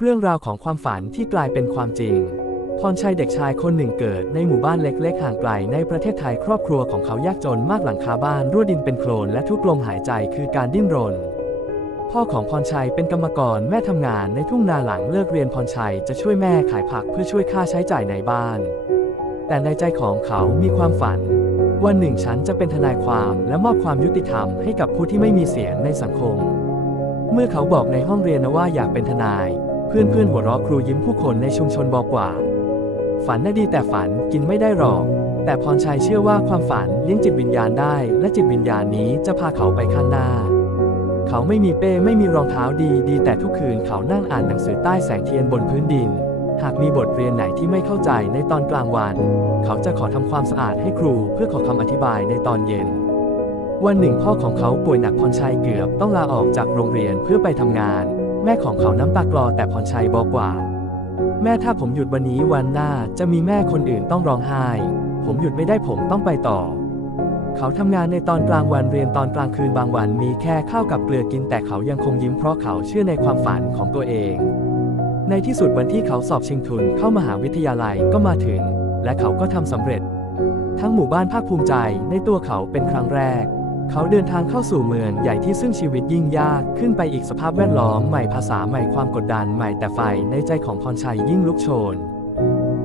เรื่องราวของความฝันที่กลายเป็นความจริง พรชัยเด็กชายคนหนึ่งเกิดในหมู่บ้านเล็กๆ ห่างไกลในประเทศไทยครอบครัวของเขายากจนมากหลังคาบ้านรั่วดินเป็นโคลนและทุกลมหายใจคือการดิ้นรน พ่อของพรชัยเป็นกรรมกรแม่ทำงานในทุ่งนาหลังเลิกเรียนพรชัยจะช่วยแม่ขายผักเพื่อช่วยค่าใช้จ่ายในบ้าน แต่ในใจของเขามีความฝัน วันหนึ่งฉันจะเป็นทนายความและมอบความยุติธรรมให้กับผู้ที่ไม่มีเสียงในสังคม เมื่อเขาบอกในห้องเรียนนะว่าอยากเป็นทนาย พื่อนเพื่อนๆหัวเราะครูยิ้มผู้คนในชุมชนบอกว่า ฝันน่ะดีแต่ฝันกินไม่ได้หรอก แต่พรชัยเชื่อว่าความฝันเลี้ยงจิตวิญญาณได้ และจิตวิญญาณนี้จะพาเขาไปข้างหน้า เขาไม่มีเป้ไม่มีรองเท้าดีดีแต่ทุกคืนเขานั่งอ่านหนังสือใต้แสงเทียนบนพื้นดิน หากมีบทเรียนไหนที่ไม่เข้าใจในตอนกลางวัน เขาจะขอทำความสะอาดให้ครูเพื่อขอคำอธิบายในตอนเย็นวันหนึ่งพ่อของเขาป่วยหนักพรชัยเกือบต้องลาออกจากโรงเรียนเพื่อไปทำงาน แม่ของเขาน้ำตากลอแต่พรชัยบอกว่า แม่ถ้าผมหยุดวันนี้วันหน้าจะมีแม่คนอื่นต้องร้องไห้ ผมหยุดไม่ได้ผมต้องไปต่อ เขาทำงานในตอนกลางวันเรียนตอนกลางคืนบางวันมีแค่ข้าวกับเกลือกินแต่เขายังคงยิ้มเพราะเขาเชื่อในความฝันของตัวเอง ในที่สุดวันที่เขาสอบชิงทุนเข้ามหาวิทยาลัยก็มาถึง และเขาก็ทำสำเร็จ ทั้งหมู่บ้านภาคภูมิใจในตัวเขาเป็นครั้งแรก เขาเดินทางเข้าสู่เมืองใหญ่ที่ซึ่งชีวิตยิ่งยากขึ้นไปอีกสภาพแวดล้อมใหม่ภาษาใหม่ความกดดันใหม่แต่ไฟในใจของพรชัยยิ่งลุกโชน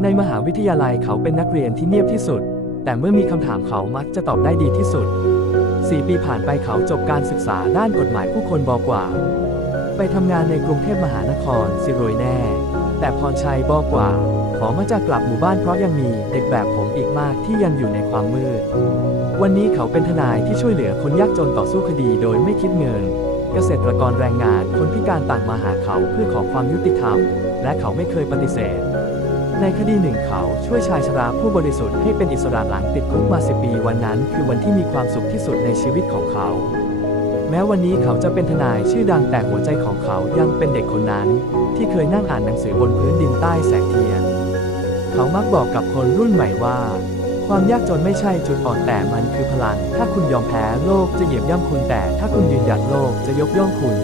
ในมหาวิทยาลัยเขาเป็นนักเรียนที่เงียบที่สุด แต่เมื่อมีคำถามเขามักจะตอบได้ดีที่สุด 4 ปีผ่านไปเขาจบการศึกษาด้านกฎหมายผู้คนบอกว่า ไปทำงานในกรุงเทพมหานครสิรวยแน่ แต่พรชัยบอกว่า ขอมาจากกลับหมู่บ้านเพราะยังมีเด็กแบบผมอีกมากที่ยังอยู่ในความมืด วันนี้เขาเป็นทนายที่ช่วยเหลือคนยากจนต่อสู้คดีโดยไม่คิดเงิน เกษตรกรแรงงานคนพิการต่างมาหาเขาเพื่อขอความยุติธรรม และเขาไม่เคยปฏิเสธ ในคดีหนึ่งเขาช่วยชายชราผู้บริสุทธิ์ให้เป็นอิสระหลังติดคุกมาสิปีวันนั้น คือวันที่มีความสุขที่สุดในชีวิตของเขา แม้วันนี้เขาจะเป็นทนายชื่อดังแต่หัวใจของเขายังเป็นเด็กคนนั้นที่เคยนั่งอ่านหนังสือบนพื้นดินใต้แสงเทียน เขามักบอกกับคนรุ่นใหม่ว่า ความยากจนไม่ใช่จุดอ่อนแต่มันคือพลัง ถ้าคุณยอมแพ้โลกจะเหยียบย่ำคุณแต่ ถ้าคุณยืนหยัดโลกจะยกย่องคุณ